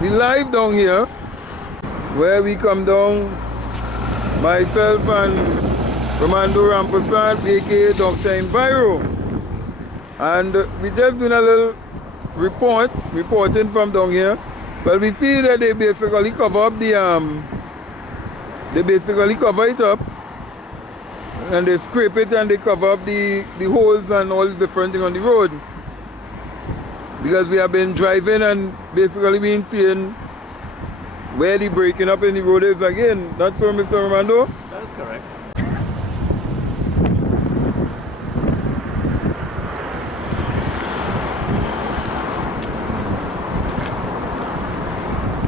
We live down here, where we come down, myself and Commando Rampasad, aka Dr. Enviro. And we just doing a little reporting from down here. Well, we see that they basically cover up they basically cover it up, and they scrape it and they cover up the holes and all the different things on the road. Because we have been driving and basically been seeing where the breaking up in the road is again. That's so, Mr. Romando? That is correct.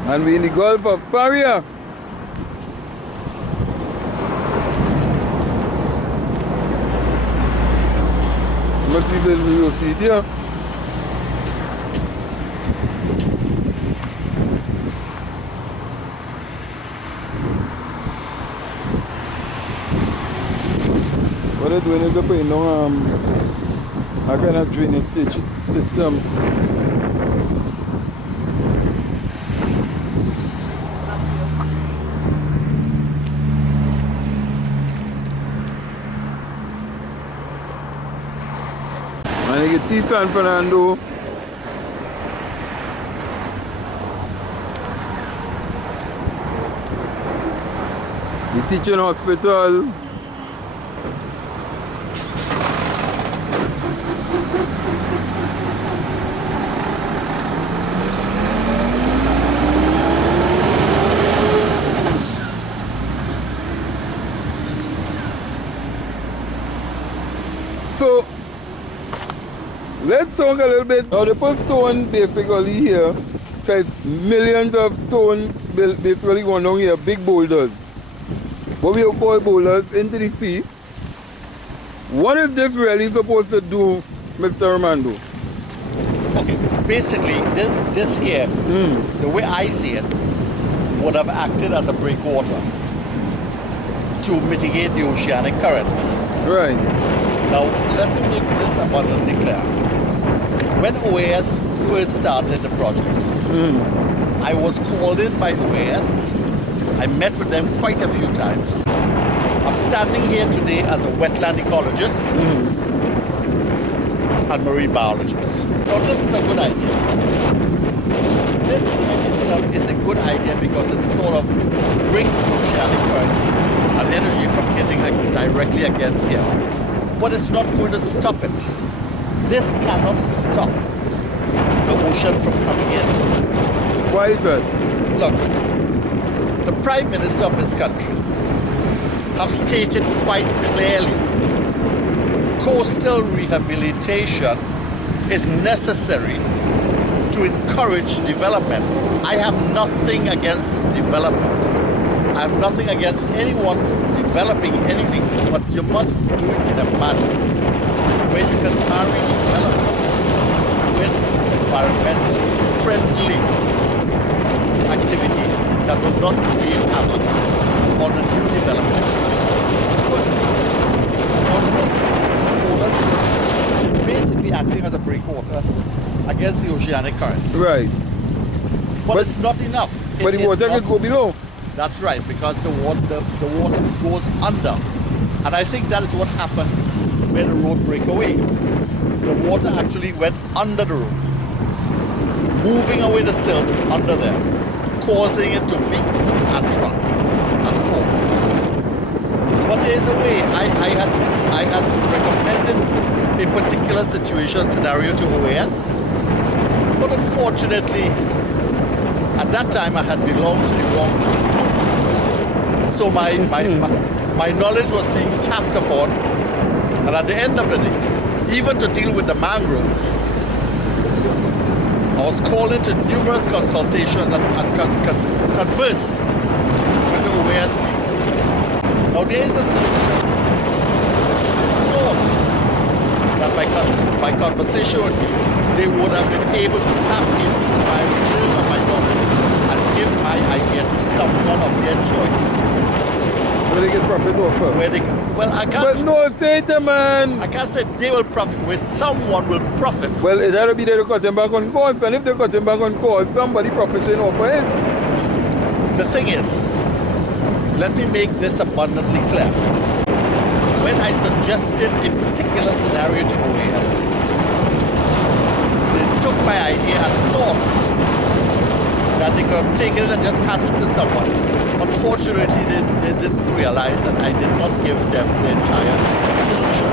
And we in the Gulf of Paria. Must be able to see it here. What they're doing is they're putting on a kind of drainage system. And you can see San Fernando. The teaching hospital. So let's talk a little bit. Now they put stone basically here, because millions of stones basically going down here, big boulders. What we call boulders into the sea. What is this really supposed to do, Mr. Armando? Okay, basically this here, the way I see it, would have acted as a breakwater to mitigate the oceanic currents. Right. Now, let me make this abundantly clear. When OAS first started the project, I was called in by OAS. I met with them quite a few times. I'm standing here today as a wetland ecologist and marine biologist. Now, this is a good idea. This in itself is a good idea because it sort of brings the oceanic currents and energy from hitting directly against here. But it's not going to stop it. This cannot stop the ocean from coming in. Why is that? Look, the Prime Minister of this country have stated quite clearly coastal rehabilitation is necessary to encourage development. I have nothing against development. I have nothing against anyone developing anything, but you must do it in a manner where you can marry development with environmentally friendly activities that will not create havoc on the new development. But on this boulders is basically acting as a breakwater against the oceanic currents. Right. But it's not enough. But the water could go below. That's right, because the water goes under. And I think that is what happened when the road broke away. The water actually went under the road, moving away the silt under there, causing it to leak and drop and fall. But there is a way. I had recommended a particular scenario to OAS, but unfortunately, at that time I had belonged to the wrong people. So my knowledge was being tapped upon, and at the end of the day, even to deal with the mangroves, I was called into numerous consultations and converse with the OAS people. Now there is a solution. I thought that by conversation with me, they would have been able to tap into my reserve and my knowledge and give my idea to someone of their choice. Will they get profit off offer. where they, well, I can't, But no, say it, man. I can't say they will profit, where someone will profit. Well, it had to be there to cut him back on cost, and if they cut him back on cost, somebody profiting off of it. The thing is, let me make this abundantly clear. When I suggested a particular scenario to OAS, they took my idea and thought that they could have taken it and just handed it to someone. Unfortunately, they didn't realize that I did not give them the entire solution.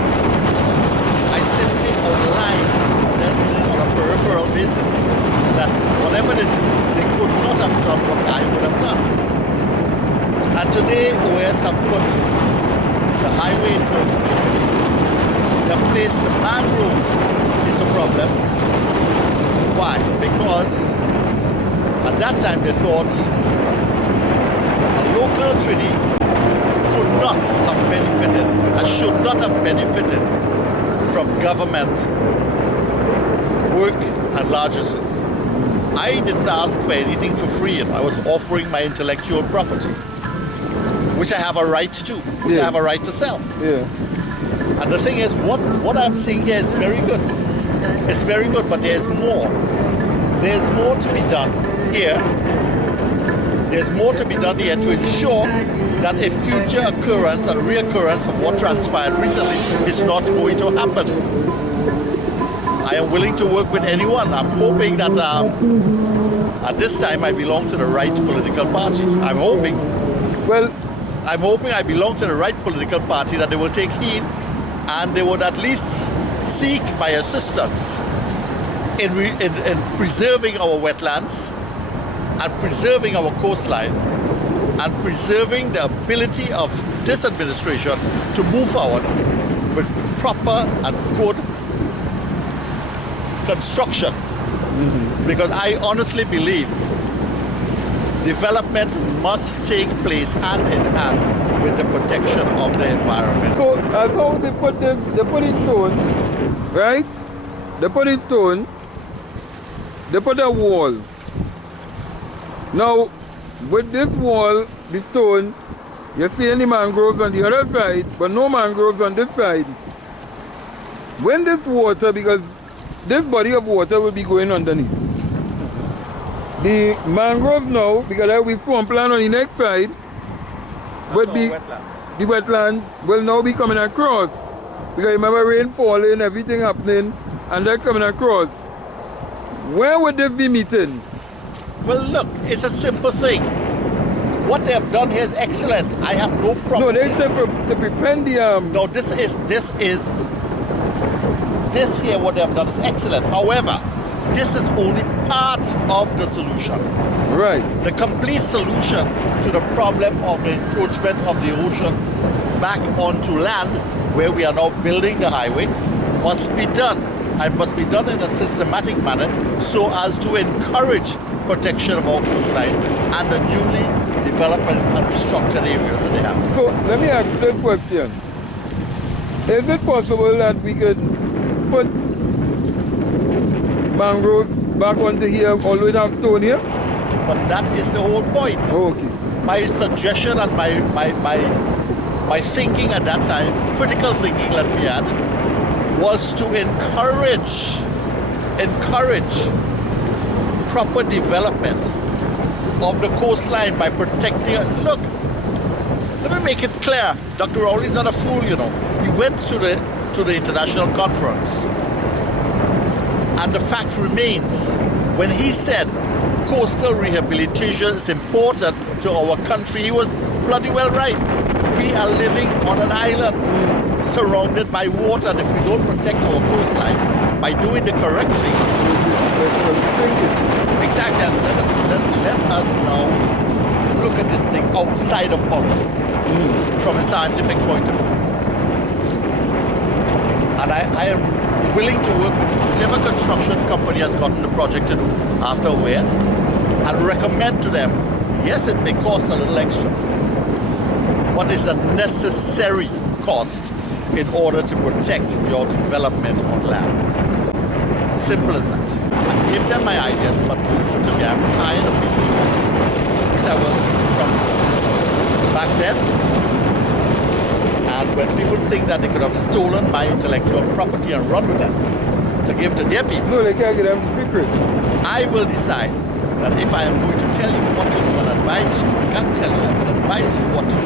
I simply outlined them on a peripheral basis that whatever they do, they could not have done what I would have done. And today, OAS have put the highway into jeopardy. They have placed the mangroves into problems. Why? Because at that time they thought a local treaty could not have benefited and should not have benefited from government work and largesses. I didn't ask for anything for free. I was offering my intellectual property, which I have a right to, which I have a right to sell. Yeah. And the thing is, what I'm seeing here is very good. It's very good, but there's more. There's more to be done here. There's more to be done here to ensure that a future occurrence and reoccurrence of what transpired recently is not going to happen. I am willing to work with anyone. I'm hoping that at this time I belong to the right political party. I'm hoping. Well, I'm hoping I belong to the right political party, that they will take heed and they would at least seek my assistance in preserving our wetlands and preserving our coastline and preserving the ability of this administration to move forward with proper and good construction. Because I honestly believe development must take place hand in hand with the protection of the environment. so as how they put this, they put it stone, right? They put it stone, they put a wall. Now, with this wall, the stone, you see any mangroves on the other side, but no mangroves on this side. When this water, because this body of water will be going underneath. The mangroves now, because there will be swampland on the next side, but the wetlands will now be coming across. Because remember rain falling, everything happening, and they're coming across. Where would this be meeting? Well, look, it's a simple thing. What they have done here is excellent. I have no problem. No, they say to prevent the No, this here, what they have done is excellent. However, this is only part of the solution. right. The complete solution to the problem of the encroachment of the ocean back onto land, where we are now building the highway, must be done. And must be done in a systematic manner so as to encourage protection of our coastline and the newly developed and restructured areas that they have. So let me ask this question. Is it possible that we could put mangroves back onto here, although it have stone here? But that is the whole point. Okay. My suggestion and my thinking at that time, critical thinking, let me add, was to encourage proper development of the coastline by protecting it. Look, let me make it clear. Dr. Rowley's not a fool, you know. He went to the international conference. And the fact remains, when he said coastal rehabilitation is important to our country, he was bloody well right. We are living on an island surrounded by water, and if we don't protect our coastline by doing the correct thing, exactly, and let us now look at this thing outside of politics from a scientific point of view. And I am willing to work with whichever construction company has gotten the project to do after OAS and recommend to them, yes, it may cost a little extra, but it's a necessary cost in order to protect your development on land. Simple as that. I give them my ideas, but listen to me, I'm tired of being used, which I was from back then. And when people think that they could have stolen my intellectual property and run with it to give to their people, No, they can't get them the secret. I will decide that if I am going to tell you what to do and advise you, I can't tell you, I can advise you what to do.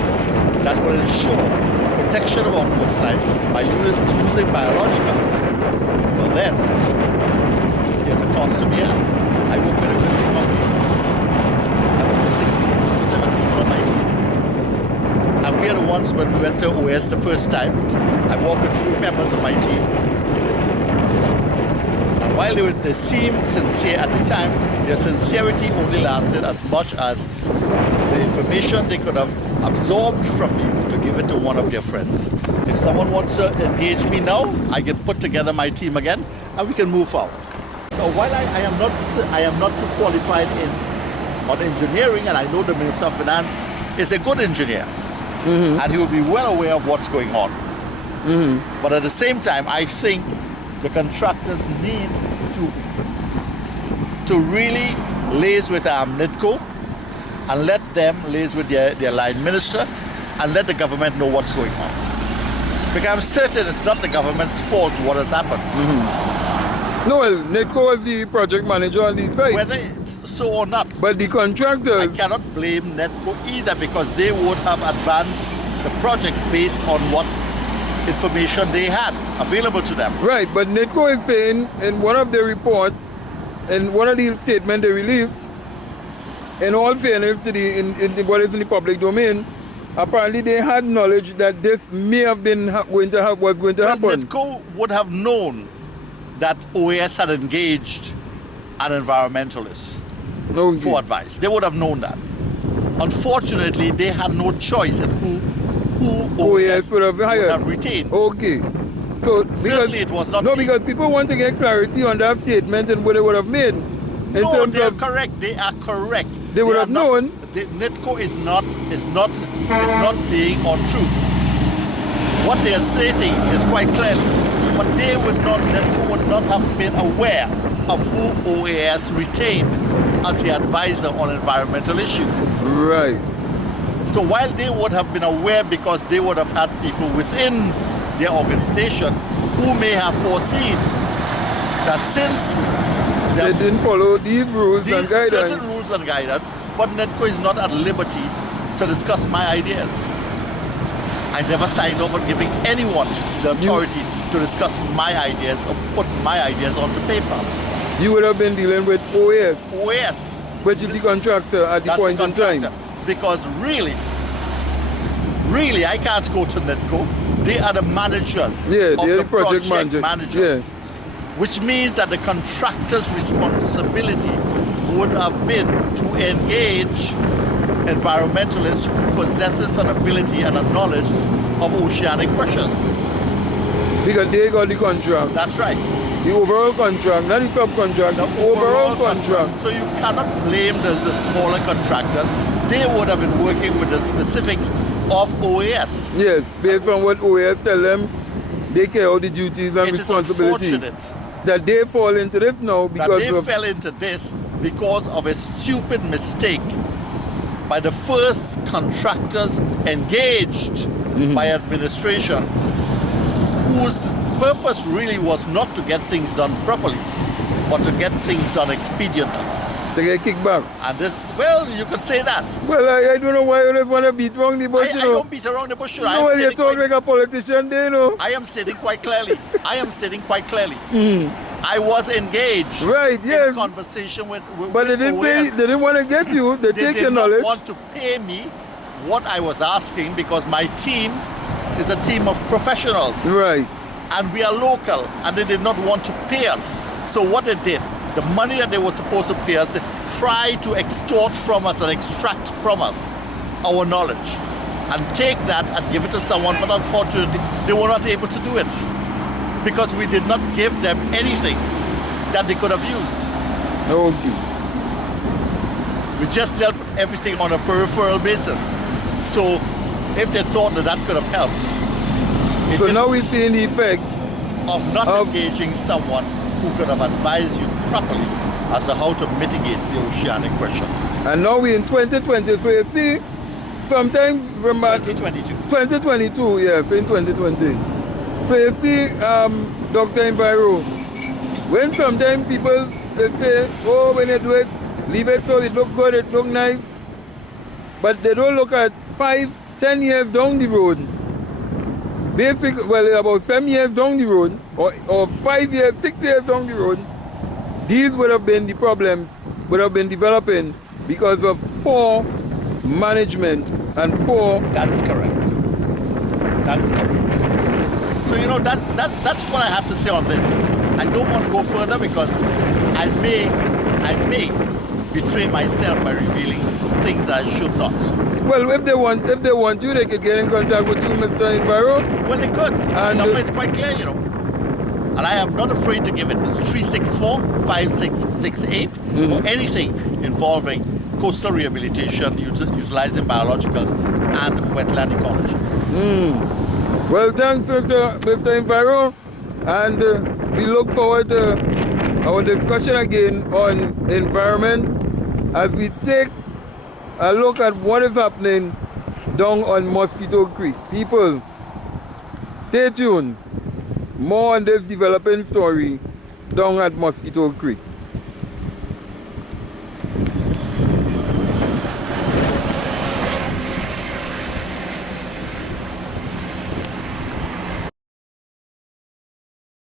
That will ensure protection of our coastline by using biologicals. Well then, there's a cost to be had. I work with a good team of people. I work with 6 or 7 people on my team. And we are the ones, when we went to OS the first time, I worked with 3 members of my team. And while they seemed sincere at the time, their sincerity only lasted as much as the information they could have absorbed from me to give it to one of their friends. If someone wants to engage me now, I can put together my team again and we can move forward. So while I am not too qualified on engineering, and I know the Minister of Finance is a good engineer, and he will be well aware of what's going on. But at the same time, I think the contractors need to really liaise with NITCO and let them liaise with their line minister and let the government know what's going on. Because I'm certain it's not the government's fault what has happened. No, well, NITCO was the project manager on the site. Whether it's so or not. But the contractors... I cannot blame NITCO either, because they would have advanced the project based on what information they had available to them. Right, but NITCO is saying in one of their report, in one of the statements they released, in all fairness to what is in the public domain, apparently they had knowledge that this may have been going to happen. NITCO would have known that OAS had engaged an environmentalist for advice. They would have known that. Unfortunately, they had no choice in who OAS would have retained. Okay. So certainly it was not. No, because people want to get clarity on that statement and what they would have made. No, they are correct. They are correct. They would have known. NITCO is not being untruth. What they are stating is quite clearly. But NITCO would not have been aware of who OAS retained as the advisor on environmental issues. Right. So while they would have been aware, because they would have had people within their organization who may have foreseen that since they didn't follow these rules and guidelines. Certain rules and guidelines, but NITCO is not at liberty to discuss my ideas. I never signed off on giving anyone the authority to discuss my ideas or put my ideas onto paper. You would have been dealing with OAS. OAS. Which is the contractor at the point in time. Because really, I can't go to NITCO. They are the managers. Yeah, of they are the the project managers. Yeah. Which means that the contractor's responsibility would have been to engage environmentalists who possesses an ability and a knowledge of oceanic pressures. Because they got the contract. That's right. The overall contract, not the subcontract, the overall contract. So you cannot blame the smaller contractors. They would have been working with the specifics of OAS. Yes, based on what OAS tell them, they carry out the duties and responsibilities. It is unfortunate that they fall into this now because they fell into this because of a stupid mistake by the first contractors engaged by administration, whose purpose really was not to get things done properly, but to get things done expediently. To get kickbacks. And this, well, you could say that. Well, I don't know why you just want to beat around the bush, I don't beat around the bush. No, you talk like a politician, they know. I am stating quite clearly. I was engaged in conversation with but they didn't pay, they didn't want to get you. They take your knowledge. They did not want to pay me what I was asking, because my team is a team of professionals. Right. And we are local, and they did not want to pay us. So what they did, the money that they were supposed to pay us, they tried to extort from us and extract from us our knowledge and take that and give it to someone, but unfortunately they were not able to do it because we did not give them anything that they could have used. Okay. We just dealt with everything on a peripheral basis. So if they thought that could have helped. So now we're seeing the effects of not engaging someone who could have advised you properly as to how to mitigate the oceanic pressures. And now we're in 2020, so you see, sometimes remember 2022. 2022, yes, in 2020. So you see, Dr. Enviro, when sometimes people they say, oh, when you do it, leave it so it look good, it look nice, but they don't look at 5, 10 years down the road. Basically, well, about 7 years down the road, or 5 years, 6 years down the road, these would have been the problems, would have been developing because of poor management and poor... That is correct. That is correct. So, you know, that's what I have to say on this. I don't want to go further because I may betray myself by revealing things that I should not. Well, if they want you, they could get in contact with you, Mr. Enviro. Well, they could. The number is quite clear, you know. And I am not afraid to give it. It's 364-5668 for anything involving coastal rehabilitation, utilizing biologicals and wetland ecology. Well, thanks, Mr. Enviro. And we look forward to our discussion again on environment as we take a look at what is happening down on Mosquito Creek. People, stay tuned. More on this developing story down at Mosquito Creek.